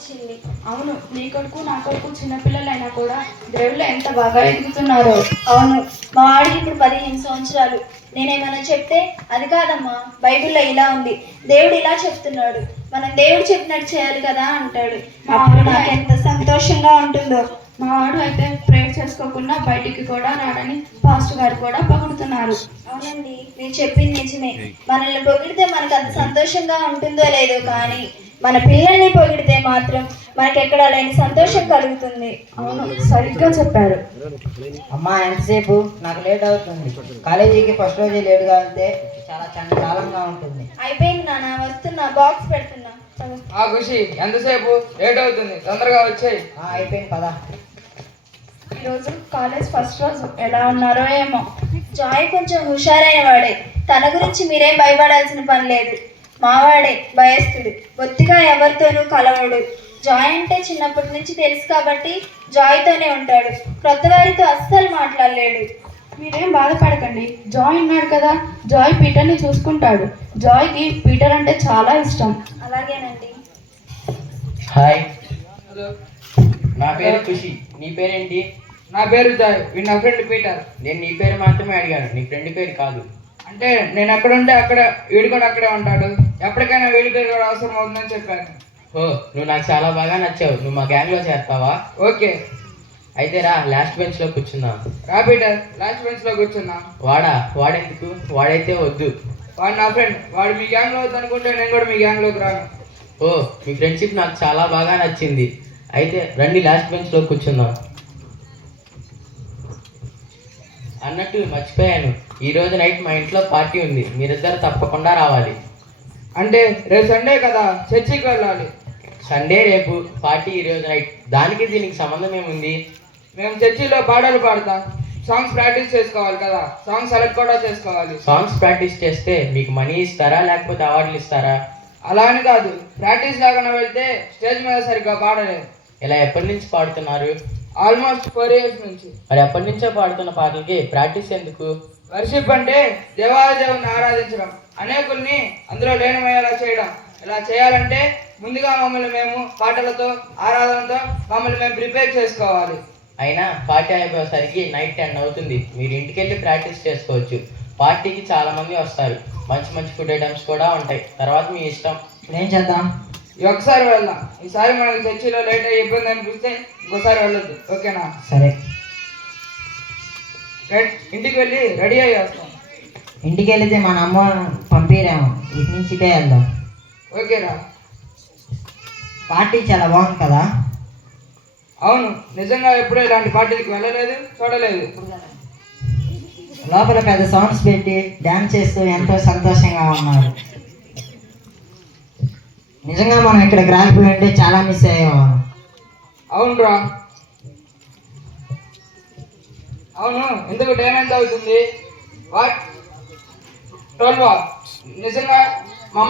ఇచ్చింది. అవును, నీ కొడుకు నా కొడుకు చిన్నపిల్లలైనా కూడా దేవుళ్ళు ఎంత బాగా ఎదుగుతున్నారో. అవును, మా వాడికి ఇప్పుడు 15 సంవత్సరాలు. నేనేమైనా చెప్తే అది కాదమ్మా, బైబిల్లో ఇలా ఉంది, దేవుడు ఇలా చెప్తున్నాడు, మనం దేవుడు చెప్పినట్టు చేయాలి కదా అంటాడు. అప్పుడు నాకు ఎంత సంతోషంగా ఉంటుందో. మా వాడు అయితే ప్రేయర్ చేసుకోకుండా బయటికి కూడా రాడని పాస్టర్ గారు కూడా పొగుడుతున్నారు. అవునండి, మీరు చెప్పింది నిజమే. మనల్ని పొగిడితే మనకు అంత సంతోషంగా ఉంటుందో లేదో, కానీ మన పిల్లల్ని పొగిడితే మాత్రం మనకెక్కడా లేని సంతోషం కలుగుతుంది. అవును, సరిగ్గా చెప్పారు. అమ్మా ఎంతసేపు? నాకు లేట్ అవుతుంది. కాలేజీకి ఫస్ట్ రోజే లేట్గా వెళ్తే చాలా చండాలంగా ఉంటుంది. అయిపోయింది నాన్న, వస్తున్నా, బాక్స్ పెడుతున్నా. ఖుషి, ఎంతసేపు? లేట్ అవుతుంది, తొందరగా వచ్చాయి. అయిపోయింది పదా. ఈరోజు కాలేజ్ ఫస్ట్ రోజు ఎలా ఉన్నారో ఏమో. జాయ్ కొంచెం హుషారైన వాడే, తన గురించి మీరేం భయపడాల్సిన పని లేదు. మావాడే భయస్థుడు, బొత్తిగా ఎవరితోనూ కలవడు. జాయ్ అంటే చిన్నప్పటి నుంచి తెలుసు కాబట్టి జాయ్తోనే ఉంటాడు, క్రొత్త వారితో అస్సలు మాట్లాడలేడు. మీరేం బాధపడకండి, జాయ్ ఉన్నాడు కదా, జాయ్ పీటర్ని చూసుకుంటాడు. జాయ్కి పీటర్ అంటే చాలా ఇష్టం. అలాగేనండి. హాయ్, హలో, నా పేరు ఖుషి. నీ పేరేంటి? నా పేరు జాయ్, వీడు నా ఫ్రెండ్ పీటర్. నేను నీ పేరు మాత్రమే అడిగాను, నీ ఫ్రెండ్ పేరు కాదు. అంటే నేను ఎక్కడ ఉంటే అక్కడ వీడు కూడా అక్కడే ఉంటాడు. ఎప్పటికైనా వీడి పేరు కూడా అవసరం అవుతుందని చెప్పాను. ఓ, నువ్వు నాకు చాలా బాగా నచ్చావు. నువ్వు మా గ్యాంగ్లో చేస్తావా? ఓకే, అయితే రా, లాస్ట్ బెంచ్లో కూర్చుందాం. రా పీటర్, లాస్ట్ బెంచ్ లో కూర్చున్నా. వాడెందుకు? వాడైతే వద్దు. వాడు నా ఫ్రెండ్, వాడు మీ గ్యాంగ్ లో వద్దు అనుకుంటే నేను కూడా మీ గ్యాంగ్ లోకి రాను. ఓ, మీ ఫ్రెండ్షిప్ నాకు చాలా బాగా నచ్చింది. అయితే రండి, లాస్ట్ బెంచ్లో కూర్చుందాం. అన్నట్టు మర్చిపోయాను, ఈ రోజు నైట్ మా ఇంట్లో పార్టీ ఉంది, మీరిద్దరు తప్పకుండా రావాలి. అంటే రేపు సండే కదా, చర్చికి వెళ్ళాలి. సండే రేపు, పార్టీ ఈ రోజు నైట్. దానికి దీనికి సంబంధం ఏముంది? మేము చర్చిలో పాటలు పాడతాం, సాంగ్స్ ప్రాక్టీస్ చేసుకోవాలి కదా, సాంగ్స్ సెలెక్ట్ కూడా చేసుకోవాలి. సాంగ్స్ ప్రాక్టీస్ చేస్తే మీకు మనీ ఇస్తారా లేకపోతే అవార్డులు ఇస్తారా? అలా అని కాదు, ప్రాక్టీస్ లేకుండా వెళ్తే స్టేజ్ మీద సరిగ్గా పాడలేదు. ఇలా ఎప్పటి నుంచి పాడుతున్నారు? ఆల్మోస్ట్ 4 years నుంచి. మరి ఎప్పటి నుంచో పాడుతున్న పాటలకి ప్రాక్టీస్ ఎందుకు? వర్షిప్ అంటే దేవాదేవుని ఆరాధించడం, అనేకుల్ని అందులో లీనమయ్యేలా చేయడం. ఇలా చేయాలంటే ముందుగా మమ్మల్ని మేము పాటలతో, ఆరాధనతో మమ్మల్ని మేము ప్రిపేర్ చేసుకోవాలి. అయినా పార్టీ అయిపోయేసరికి నైట్ 10 అవుతుంది, మీరు ఇంటికి వెళ్ళి ప్రాక్టీస్ చేసుకోవచ్చు. పార్టీకి చాలా మంది వస్తారు, మంచి మంచి ఫుడ్ ఐటమ్స్ కూడా ఉంటాయి. తర్వాత మీ ఇష్టం. ఏం చేద్దాం? ఈ ఒక్కసారి వెళ్దాం. ఈసారి మనకి చర్చిలో లేట్ అయ్యి ఇబ్బంది అనిపిస్తే ఇంకోసారి వెళ్ళొద్దు, ఓకేనా? సరే. ఇంటికి వెళ్ళి రెడీ అయ్యి వస్తాం. ఇంటికి వెళితే మన అమ్మ పంపిరేమో, ఇటు నుంచి ఇటే వెళ్దాం. ఓకేరా? పార్టీ చాలా బాగుంది కదా. అవును, నిజంగా ఎప్పుడూ ఇలాంటి పార్టీలకు వెళ్ళలేదు, చూడలేదు. లోపల పెద్ద సౌండ్స్ పెట్టి డ్యాన్స్ చేస్తూ ఎంతో సంతోషంగా ఉన్నారు. నిజంగా మనం ఇక్కడ గ్రాండ్ అంటే చాలా మిస్ అయ్యేవాళ్ళం. అవునురా. అవును, ఎందుకు టైం ఎంత అవుతుంది? వాట్ 12? నిజంగా మా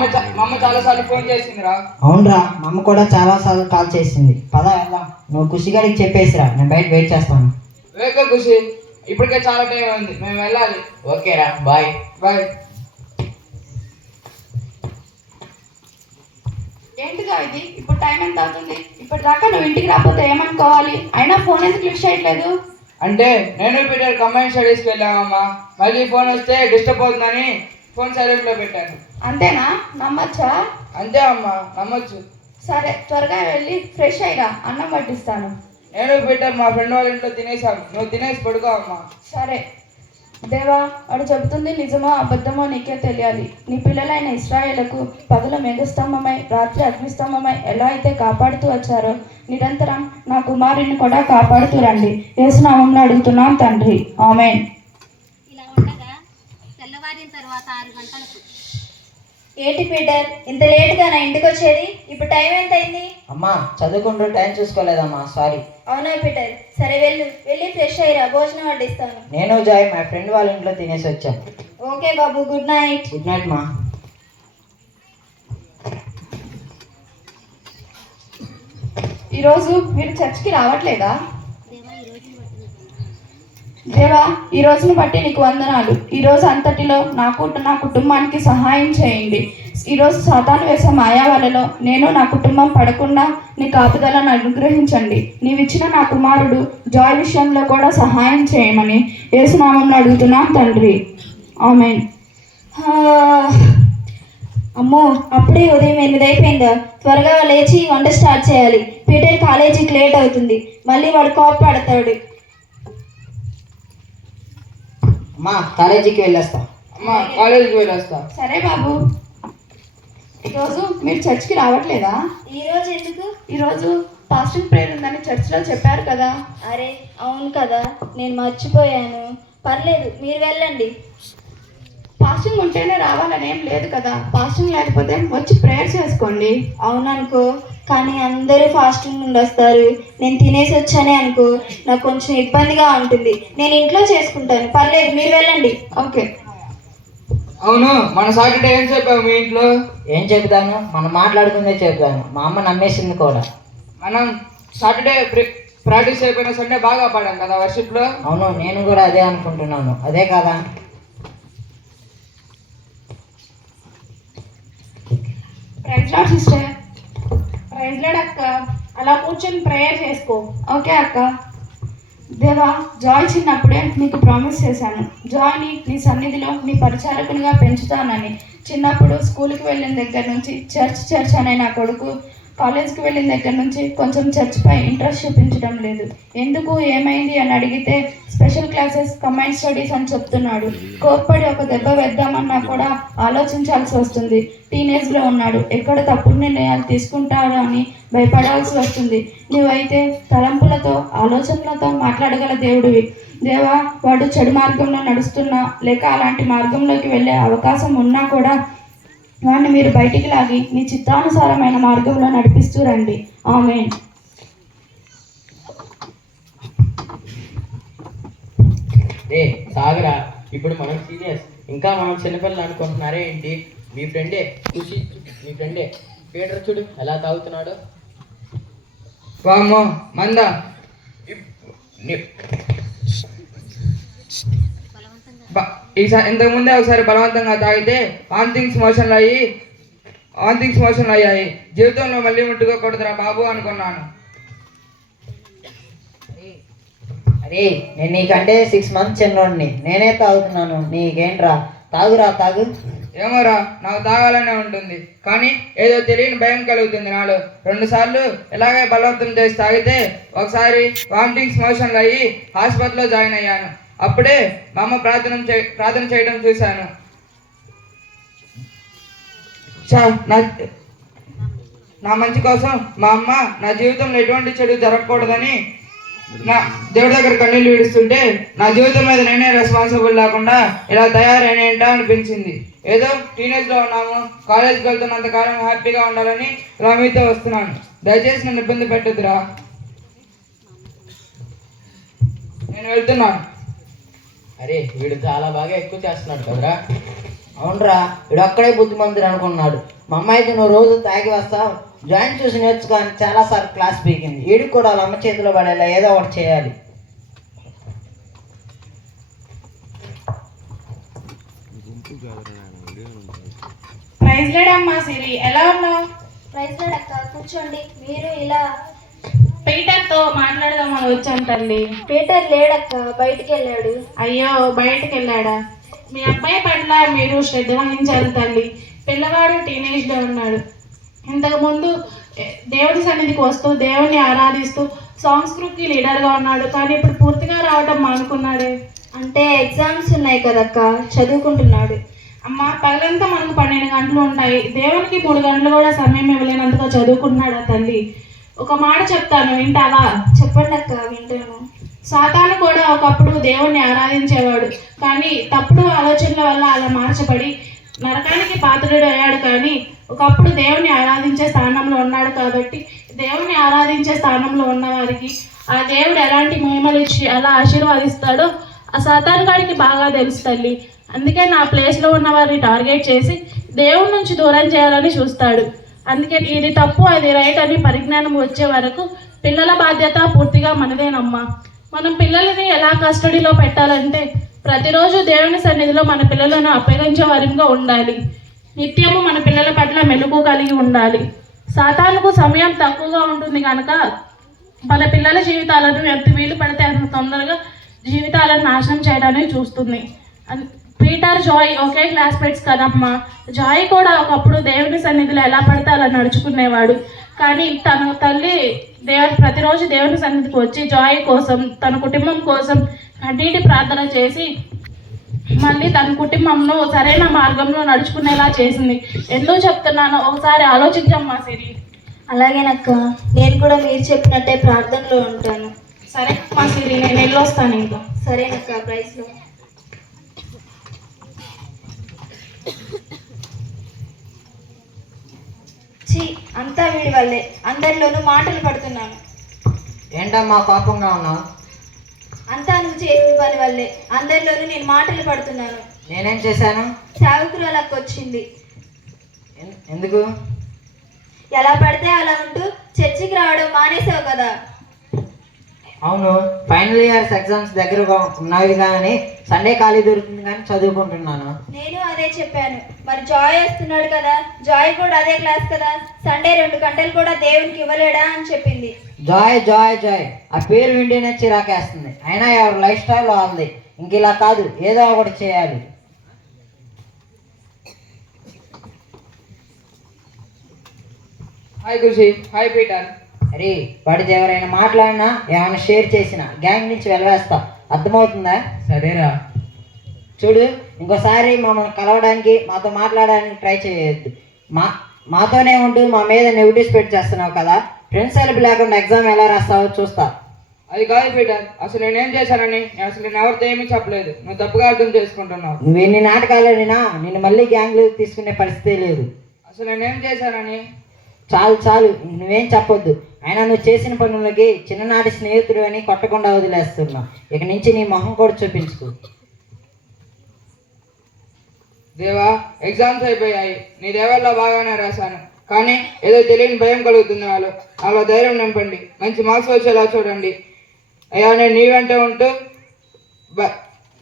అమ్మ చాలాసార్లు ఫోన్ చేసిందిరా. అవునరా, మా అమ్మ కూడా చాలా సార్లు కాల్ చేసింది. పద వెళ్దాం. నువ్వు ఖుషిగాడికి చెప్పేసిరా, నేను బయట వెయిట్ చేస్తాను. వేక ఖుషి, ఇప్పటికే చాలా టైం అయింది, మేము వెళ్ళాలి. ఓకేరా, బాయ్. బాయ్. ఏంటిగా ఇది? ఇప్పుడు టైం ఎంత అవుతుంది? ఇప్పటిదాకా నువ్వు ఇంటికి రాకపోతే ఏమనుకోవాలి? అయినా ఫోన్ ఎందుకు లిఫ్ట్ చేయట్లేదు? అంటే నేను పీటర్ కంబైన్ స్టడీస్కి వెళ్ళామమ్మా, మళ్ళీ ఫోన్ వస్తే డిస్టర్బ్ అవుతుందని ఫోన్ సైలెంట్లో పెట్టాను. అంతేనా? నమ్మచ్చా? అంతే అమ్మా, నమ్మొచ్చు. సరే, త్వరగా వెళ్ళి ఫ్రెష్ అయ్యిగా, అన్నం పట్టిస్తాను. నేను పీటర్ మా ఫ్రెండ్ వాళ్ళ ఇంట్లో తినేసాను, నువ్వు తినేసి పడుకో అమ్మా. సరే. దేవా, వాడు చెబుతుంది నిజమో అబద్ధమో నీకే తెలియాలి. నీ పిల్లలైన ఇశ్రాయేలుకు పగలు మేఘస్తంభమై రాత్రి అగ్నిస్తంభమై ఎలా అయితే కాపాడుతూ వచ్చారో నిరంతరం నా కుమారుని కూడా కాపాడుతూ రండి. యేసునామంలో అడుగుతున్నాం తండ్రి, ఆమేన్. ఇలా ఉండగా తెల్లవారిన తర్వాత 6 గంటలకు. ఏంటి పీటర్, ఇంత లేట్గా నా ఇంటికి వచ్చేది? ఇప్పుడు టైం ఎంత అయింది? అమ్మా, చదువుకుంటూ టైం చూసుకోలేదమ్మా, సారీ. అవునా పీటర్, సరే వెళ్ళి ఫ్రెష్ అయ్యిరా, భోజనం వడ్డిస్తాను. నేను జాయ్ మా ఫ్రెండ్ వాళ్ళ ఇంట్లో తినేసి వచ్చాం. ఓకే బాబు, గుడ్ నైట్. గుడ్ నైట్ మా. ఈరోజు మీరు చర్చ్కి రావట్లేదా? దేవా ఈ దేవా, ఈ రోజుని బట్టి రోజును బట్టి నీకు వందనాలు. ఈ రోజు అంతటిలో నా కుటుంబానికి సహాయం చేయండి. ఈరోజు సాతాను వేసే మాయా వలలో నేను నా కుటుంబం పడకుండా నీ కాపుదలను అనుగ్రహించండి. నీవిచ్చిన నా కుమారుడు జాయ్ విషయంలో కూడా సహాయం చేయమని యేసునామంలో అడుగుతున్నాను తండ్రి. ఆమేన్. అమ్మో, అప్పుడే ఉదయం 8 అయిపోయిందా? త్వరగా లేచి వంట స్టార్ట్ చేయాలి. పీటర్ కాలేజీకి లేట్ అవుతుంది. మళ్ళీ వాడు కోప పడతాడు. అమ్మా కాలేజీకి వెళ్ళొస్తా. అమ్మ కాలేజీకి వెళ్ళొస్తా. సరే బాబు. ఈరోజు మీరు చర్చ్కి రావట్లేదా? ఈరోజు ఎందుకు? ఈరోజు ఫాస్టింగ్ ప్రేయర్ ఉందని చర్చ్లో చెప్పారు కదా. అరే అవును కదా, నేను మర్చిపోయాను. పర్లేదు, మీరు వెళ్ళండి. ఫాస్టింగ్ ఉంటేనే రావాలని ఏం లేదు కదా. ఫాస్టింగ్ లేకపోతే వచ్చి ప్రేయర్ చేసుకోండి. అవుననుకో, కానీ అందరూ ఫాస్టింగ్ నుండి వస్తారు. నేను తినేసి వచ్చానే అనుకో, నాకు కొంచెం ఇబ్బందిగా ఉంటుంది. నేను ఇంట్లో చేసుకుంటాను. పర్లేదు, మీరు వెళ్ళండి. ఓకే. అవును, మన సాటర్డే ఏం చెప్పావు మీ ఇంట్లో? ఏం చెబుతాను, మనం మాట్లాడుకుందే చెబుతాను. మా అమ్మ నమ్మేసింది కూడా. మనం సాటర్డే ప్రాక్టీస్ అయిపోయిన సండే బాగా పాడాం కదా వర్షిప్లో. అవును, నేను కూడా అదే అనుకుంటున్నాను. అదే కదా. Praise Lord sister. Praise Lord అక్క. అలా కూర్చొని ప్రేయర్ చేసుకో. ఓకే అక్క. దేవా, జాయ్ చిన్నప్పుడే నీకు ప్రామిస్ చేశాను. జాయ్ని నీ సన్నిధిలో నీ పరిచారకునిగా పెంచుతానని. చిన్నప్పుడు స్కూల్కి వెళ్ళిన దగ్గర నుంచి చర్చ్ అనే నా కొడుకు కాలేజ్కి వెళ్ళిన దగ్గర నుంచి కొంచెం చర్చ్పై ఇంట్రెస్ట్ చూపించడం లేదు. ఎందుకు, ఏమైంది అని అడిగితే స్పెషల్ క్లాసెస్, కంబైన్డ్ స్టడీస్ అని చెప్తున్నాడు. కోప్పడి ఒక దెబ్బ వేద్దామన్నా కూడా ఆలోచించాల్సి వస్తుంది. టీనేజ్లో ఉన్నాడు. ఎక్కడ తప్పుడు నిర్ణయాలు తీసుకుంటాడో అని భయపడాల్సి వస్తుంది. నువ్వైతే తలంపులతో, ఆలోచనలతో మాట్లాడగల దేవుడివి. దేవా, వాడు చెడు మార్గంలో నడుస్తున్నా లేక అలాంటి మార్గంలోకి వెళ్ళే అవకాశం ఉన్నా కూడా వాడిని మీరు బయటికి లాగి మీ చిత్తానుసారమైన మార్గంలో నడిపిస్తూ రండి. ఆమేన్. ఏ సాగరా, ఇప్పుడు మనం సీరియస్. ఇంకా మనం చిన్నపిల్లలు అనుకుంటున్నారే ఏంటి? మీ ఫ్రెండే ఖుషి, మీ ఫ్రెండే పీటర్ చూడు ఎలా తాగుతున్నాడు. వామ్మో, మందా ఇంతకు ముందే ఒకసారి బలవంతంగా తాగితే వామిటింగ్స్ మోషన్లు అయ్యాయి. జీవితంలో మళ్ళీ ముట్టుకోకూడదురా బాబు అనుకున్నాను. అరే, నేను నీకంటే 6 months చిన్నోడిని. నేనే తాగుతున్నాను, నీకేంట్రా? తాగురా, తాగు. ఏమోరా, నాకు తాగాలనే ఉంటుంది, కానీ ఏదో తెలియని భయం కలుగుతుంది నాలో. 2 సార్లు ఇలాగే బలవంతం చేసి తాగితే ఒకసారి వామిటింగ్స్ మోషన్లు అయ్యి హాస్పిటల్లో జాయిన్ అయ్యాను. అప్పుడే మా అమ్మ ప్రార్థన చేయడం చూశాను. నా మంచి కోసం మా అమ్మ నా జీవితంలో ఎటువంటి చెడు జరగకూడదని నా దేవుడి దగ్గర కన్నీళ్ళు విడుస్తుంటే నా జీవితం మీద నేనే రెస్పాన్సిబుల్ లేకుండా ఇలా తయారైనేంటా అనిపించింది. ఏదో టీనేజ్లో ఉన్నాము, కాలేజ్కి వెళ్తున్నంత కాలం హ్యాపీగా ఉండాలని ఇలా మీతో వస్తున్నాను. దయచేసి నన్ను ఇబ్బంది పెట్టద్దురా, నేను వెళ్తున్నాను. అరే, వీడు చాలా బాగా ఎక్కువ చేస్తున్నాడు కదరా. అవునరా, వీడు అక్కడే బుద్ధిమంతుడు అనుకున్నాడు. మా అమ్మ అయితే నువ్వు రోజు తాగి వస్తావు, జాయిన్ చూసి నేర్చుకో అని చాలాసార్లు క్లాస్ పీకింది. వీడికి కూడా వాళ్ళ అమ్మ చేతిలో పడేలా ఏదో ఒకటి చేయాలి. ప్రైజ్ లార్డ్ అమ్మా సిరి, ఎలా ఉన్నావు? ప్రైజ్ లార్డ్ అక్క, కూర్చోండి. మీరు ఇలా పీటర్తో మాట్లాడదామని వచ్చాను తల్లి. పీటర్ లేడక్క, బయటికి వెళ్ళాడు. అయ్యో, బయటకు వెళ్ళాడా? మీ అబ్బాయి పట్ల మీరు శ్రద్ధ వహించాలి తల్లి. పిల్లవాడు టీనేజ్లో ఉన్నాడు. ఇంతకుముందు దేవుడి సన్నిధికి వస్తూ దేవుని ఆరాధిస్తూ సాంగ్స్ గ్రూప్కి లీడర్గా ఉన్నాడు, కానీ ఇప్పుడు పూర్తిగా రావటం మానుకున్నాడే. అంటే ఎగ్జామ్స్ ఉన్నాయి కదక్క, చదువుకుంటున్నాడు. అమ్మ, పగలంతా మనకు 12 గంటలు ఉంటాయి. దేవునికి 3 గంటలు కూడా సమయం ఇవ్వలేనందుకు చదువుకుంటున్నాడా తల్లి? ఒక మాట చెప్తాను, వింటావా? చెప్పండి అక్క, వింటాను. సాతాను కూడా ఒకప్పుడు దేవుణ్ణి ఆరాధించేవాడు, కానీ తప్పుడు ఆలోచనల వల్ల అలా మార్చబడి నరకానికి పాత్రుడు అయ్యాడు. కానీ ఒకప్పుడు దేవుణ్ణి ఆరాధించే స్థానంలో ఉన్నాడు. కాబట్టి దేవుణ్ణి ఆరాధించే స్థానంలో ఉన్న వారికి ఆ దేవుడు ఎలాంటి మహిమలు ఇచ్చి అలా ఆశీర్వాదిస్తాడో ఆ సాతాను గాడికి బాగా తెలుసు తల్లి. అందుకే నా ప్లేస్లో ఉన్న వారిని టార్గెట్ చేసి దేవుడి నుంచి దూరం చేయాలని చూస్తాడు. అందుకే ఇది తప్పు, అది రైట్ అని పరిజ్ఞానం వచ్చే వరకు పిల్లల బాధ్యత పూర్తిగా మనదేనమ్మా. మనం పిల్లలని ఎలా కస్టడీలో పెట్టాలంటే ప్రతిరోజు దేవుని సన్నిధిలో మన పిల్లలను అప్పగించే వారిగా ఉండాలి. నిత్యము మన పిల్లల పట్ల మెలుగు కలిగి ఉండాలి. సాతానుకు సమయం తక్కువగా ఉంటుంది కనుక మన పిల్లల జీవితాలను ఎంత వీలు పడితే అంత తొందరగా జీవితాలను నాశనం చేయడానికి చూస్తుంది. పీటర్, జాయ్ ఒకే క్లాస్మేట్స్ కదమ్మా. జాయ్ కూడా ఒకప్పుడు దేవుని సన్నిధిలో ఎలా పడితే అలా నడుచుకునేవాడు. కానీ తన తల్లి ప్రతిరోజు దేవుని సన్నిధికి వచ్చి జాయ్ కోసం, తన కుటుంబం కోసం కన్నీటి ప్రార్థన చేసి మళ్ళీ తన కుటుంబంను సరైన మార్గంలో నడుచుకునేలా చేసింది. ఎందుకు చెప్తున్నానో ఒకసారి ఆలోచించమ్మా సిరి. అలాగేనక్క, నేను కూడా మీరు చెప్పినట్టే ప్రార్థనలో ఉంటాను. సరే మా సిరి, నేను వెళ్ళొస్తాను ఇంకా. సరేనక్క, ప్రైస్లో. అంతా వీడి వల్లే, అందరిలోనూ మాటలు పడుతున్నాను. ఏంటమ్మా కోపంగా ఉన్నావు? అంతా నువ్వు చేసిన పని వల్లే, అందరిలోనూ నేను మాటలు పడుతున్నాను. నేనేం చేశాను? సేవకురాలకు వచ్చింది. ఎందుకు? ఎలా పడితే అలా ఉంటూ చర్చికి రావడం మానేసావు కదా. అవును, ఫైనల్ ఇయర్స్ ఎగ్జామ్స్ దగ్గరగా ఉన్నవి కానీ సండే ఖాళీ దొరుకుతుంది కానీ చదువుకుంటున్నాను. నేను అదే చెప్పాను. మరి జాయ్ వస్తున్నాడు కదా, జాయ్ కూడా అదే క్లాస్ కదా, సండే 2 గంటలు కూడా దేవునికి ఇవ్వలేడా అని చెప్పింది. జాయ్ జాయ్ జాయ్ ఆ పేరు వింటేనే చిరాకేస్తుంది. అయినా ఎవరి లైఫ్ స్టైల్ వాళ్ళది. ఇంక ఇలా కాదు, ఏదో ఒకటి చేయాలి. హాయ్ ఖుషి. Hi Peter. అరే, వాడితో ఎవరైనా మాట్లాడినా ఏమైనా షేర్ చేసినా గ్యాంగ్ నుంచి వెళ్ళవేస్తా. అర్థమవుతుందా? సరేరా. చూడు, ఇంకోసారి మమ్మల్ని కలవడానికి, మాతో మాట్లాడడానికి ట్రై చేయొద్దు. మాతోనే ఉంటూ మా మీద నెగిటివ్ స్ప్రెడ్ చేస్తున్నావు కదా. ఫ్రెండ్స్ హెల్ప్ లేకుండా ఎగ్జామ్ ఎలా రాస్తావో చూస్తా. అది కాదు పీటర్, అసలు నేనేం చేశానని అసలు నేను ఎవరితో ఏమీ చెప్పలేదు. నువ్వు తప్పుగా అర్థం చేసుకుంటున్నావు. నువ్వు ఎన్ని నాటకాలైనా నిన్ను మళ్ళీ గ్యాంగ్లో తీసుకునే పరిస్థితే లేదు. అసలు నేనేం చేశానని? చాలు చాలు, నువ్వేం చెప్పొద్దు. అయినా నువ్వు చేసిన పనులకి చిన్ననాటి స్నేహితుడు అని కొట్టకుండా వదిలేస్తున్నావు. ఇక నుంచి నీ మొహం కూడా చూపించుకో. దేవా, ఎగ్జామ్స్ అయిపోయాయి. నీ దేవల్లో బాగానే రాశాను, కానీ ఏదో తెలియని భయం కలుగుతుంది. నాలో ధైర్యం నింపండి. మంచి మార్క్స్ వచ్చేలా చూడండి. అయ్యా, నేను నీ వెంట ఉంటూ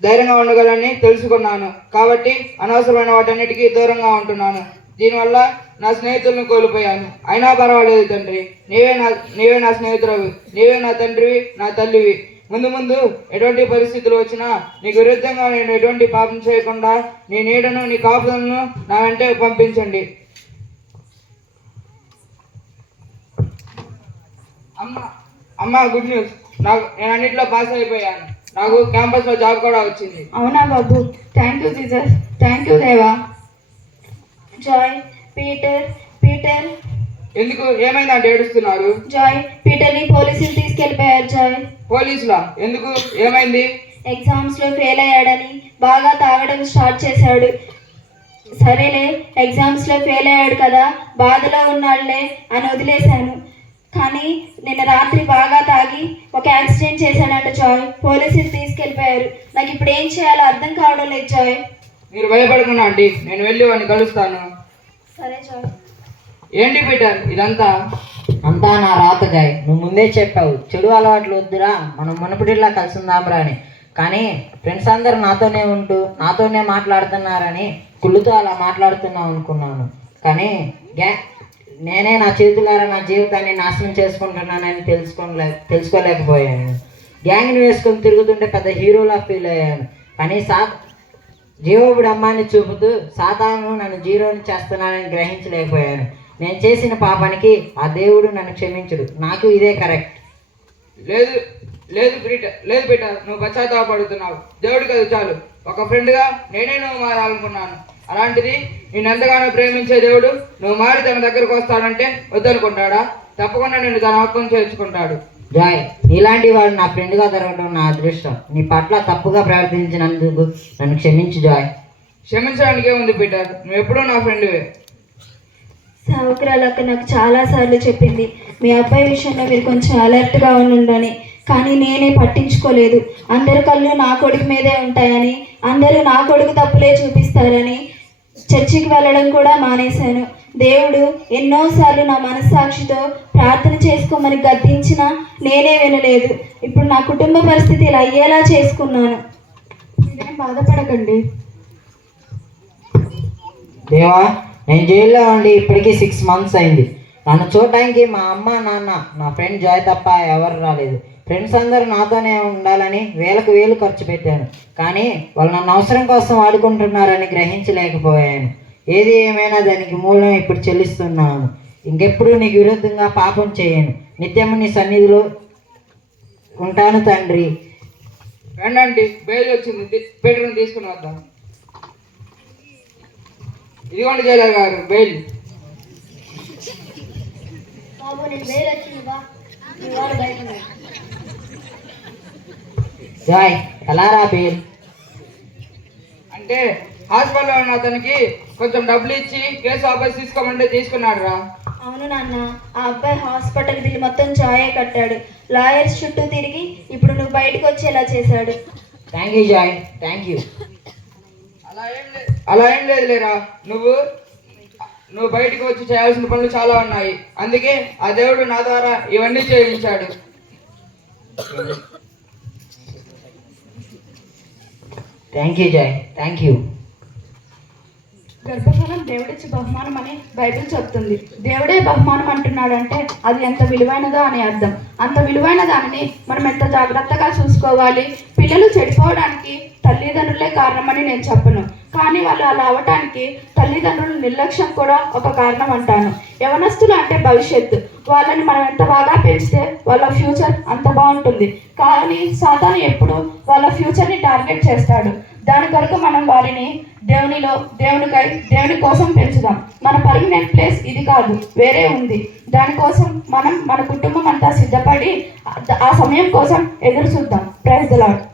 ధైర్యంగా ఉండగలని తెలుసుకున్నాను. కాబట్టి అనవసరమైన వాటన్నిటికీ దూరంగా ఉంటున్నాను. దీనివల్ల నా స్నేహితులను కోల్పోయాను. అయినా పర్వాలేదు తండ్రి, నీవే నా స్నేహితుడవి, నీవే నా తండ్రివి, నా తల్లివి. ముందు ముందు ఎటువంటి పరిస్థితులు వచ్చినా నీకు విరుద్ధంగా నేను ఎటువంటి పాపం చేయకుండా నీ నీడను, నీ కాపుదలను నా వెంటే పంపించండి. అమ్మ గుడ్ న్యూస్, నేను అన్నింటిలో పాస్ అయిపోయాను. నాకు క్యాంపస్లో జాబ్ కూడా వచ్చింది. అవునా బాబు, thank you Jesus, thank you దేవా. జాయ్, పీటర్ ఎందుకు, ఏమైందంటే ఏడుస్తున్నారు? జాయ్, పీటర్ని పోలీసులు తీసుకెళ్ళిపోయారు. జాయ్, పోలీసులా? ఎందుకు, ఏమైంది? ఎగ్జామ్స్ లో ఫెయిల్ అయ్యాడని బాగా తాగడం స్టార్ట్ చేశాడు. సరేలే, ఎగ్జామ్స్ లో ఫెయిల్ అయ్యాడు కదా, బాధలో ఉన్నాడులే అని వదిలేశాను. కానీ నిన్న రాత్రి బాగా తాగి ఒక యాక్సిడెంట్ చేశాడంట జాయ్. పోలీసులు తీసుకెళ్ళిపోయారు. నాకు ఇప్పుడు ఏం చేయాలో అర్థం కావడం లేదు జాయ్. మీరు భయపడకుండా అండి, నేను వెళ్ళి వాడిని కలుస్తాను. సరే జాయ్. ఏంటి పీటర్ ఇదంతా? అంతా నా రాత జాయ్. నువ్వు ముందే చెప్పావు చెడు అలవాట్లు వద్దురా, మనం మునుపటిలా కలిసిందాంరా అని. కానీ ఫ్రెండ్స్ అందరూ నాతోనే ఉంటూ నాతోనే మాట్లాడుతున్నారని కుళ్ళుతో అలా మాట్లాడుతున్నావు అనుకున్నాను. కానీ నేనే నా చేతులారా నా జీవితాన్ని నాశనం చేసుకుంటున్నానని తెలుసుకోలేకపోయాను. గ్యాంగ్ని వేసుకొని తిరుగుతుంటే పెద్ద హీరోలా ఫీల్ అయ్యాను. కానీ జీవోబుడి అమ్మాయిని చూపుతూ సాతాను నన్ను జీరోని చేస్తున్నానని గ్రహించలేకపోయాను. నేను చేసిన పాపానికి ఆ దేవుడు నన్ను క్షమించుడు. నాకు ఇదే కరెక్ట్. లేదు పీటర్, నువ్వు పశ్చాత్తాపడుతున్నావు. దేవుడికి అది చాలు. ఒక ఫ్రెండ్గా నేనే నువ్వు మారాలనుకున్నాను. అలాంటిది నేను ఎంతగానో ప్రేమించే దేవుడు నువ్వు మారి తన దగ్గరకు వస్తాడంటే వద్దనుకుంటాడా? తప్పకుండా నేను తన హక్కును చేర్చుకుంటాడు. జాయ్, నీలాంటి వాడు నా ఫ్రెండ్గా దొరకడం నా అదృష్టం. నీ పట్ల తప్పుగా ప్రవర్తించినందుకు నన్ను క్షమించు జాయ్. క్షమించడానికే ఉంది పీటర్, నువ్వు ఎప్పుడూ నా ఫ్రెండ్వే. సౌకర్యాలక్క నాకు చాలాసార్లు చెప్పింది మీ అబ్బాయి విషయంలో మీరు కొంచెం అలర్ట్గా ఉండండి. కానీ నేనే పట్టించుకోలేదు. అందరి కళ్ళు నా కొడుకు మీదే ఉంటాయని, అందరూ నా కొడుకు తప్పులే చూపిస్తారని చర్చికి వెళ్ళడం కూడా మానేశాను. దేవుడు ఎన్నోసార్లు నా మనస్సాక్షితో ప్రార్థన చేసుకోమని గద్దించినా నేనే వినలేదు. ఇప్పుడు నా కుటుంబ పరిస్థితి ఇలా అయ్యేలా చేసుకున్నాను. మీరేం బాధపడకండి. దేవా, నేను జైల్లో ఉండి ఇప్పటికీ 6 months అయింది. నన్ను చూడటానికి మా అమ్మ నాన్న నా ఫ్రెండ్ జాయ్ తప్ప ఎవరు రాలేదు. ఫ్రెండ్స్ అందరూ నాతోనే ఉండాలని వేలకు వేలు ఖర్చు పెట్టాను, కానీ వాళ్ళు నన్ను అవసరం కోసం వాడుకుంటున్నారని గ్రహించలేకపోయాను. ఏది ఏమైనా దానికి మూలం ఇప్పుడు చెల్లిస్తున్నాను. ఇంకెప్పుడు నీకు విరుద్ధంగా పాపం చేయను. నిత్యము నీ సన్నిధిలో ఉంటాను తండ్రి. రండి, బెయిల్ వచ్చింది, బెడ్రూమ్ తీసుకుని వద్దాం. ఇదిగోండి జైలర్ గారు బెయిల్. జాయ్, ఎలా రా బెయిల్? అంటే హాస్పిటల్లో ఉన్న అతనికి కొంచెం డబ్బులు ఇచ్చి కేసు వాపస్ తీసుకోమంటే తీసుకున్నాడు రా. అవును నాన్న, ఆ అబ్బాయి హాస్పిటల్ బిల్ మొత్తం జాయే కట్టాడు. లాయర్స్ చుట్టూ తిరిగి ఇప్పుడు నువ్వు బయటకు వచ్చేలా చేశాడు. Thank you Joy, thank you. అలా ఏం లేదు లేరా, నువ్వు బయటకు వచ్చి చేయాల్సిన పనులు చాలా ఉన్నాయి. అందుకే ఆ దేవుడు నా ద్వారా ఇవన్నీ చేయించాడు. Thank you Joy, thank you. గర్భఫలం దేవుడిచ్చి బహుమానం అని బైబిల్ చెప్తుంది. దేవుడే బహుమానం అంటున్నాడంటే అది ఎంత విలువైనదో అని అర్థం. అంత విలువైన దానిని మనం ఎంత జాగ్రత్తగా చూసుకోవాలి. పిల్లలు చెడిపోవడానికి తల్లిదండ్రులే కారణమని నేను చెప్పను, కానీ వాళ్ళు అలా అవ్వటానికి తల్లిదండ్రుల నిర్లక్ష్యం కూడా ఒక కారణం అంటాను. యవనస్తులు అంటే భవిష్యత్తు. వాళ్ళని మనం ఎంత బాగా పెంచితే వాళ్ళ ఫ్యూచర్ అంత బాగుంటుంది. కానీ సాతాను ఎప్పుడు వాళ్ళ ఫ్యూచర్ని టార్గెట్ చేస్తాడు. దాని కొరకు మనం వారిని దేవుని కోసం పెంచుదాం. మన పర్మనెంట్ ప్లేస్ ఇది కాదు, వేరే ఉంది. దానికోసం మనం మన కుటుంబం అంతా సిద్ధపడి ఆ సమయం కోసం ఎదురు చూద్దాం. Praise the lord.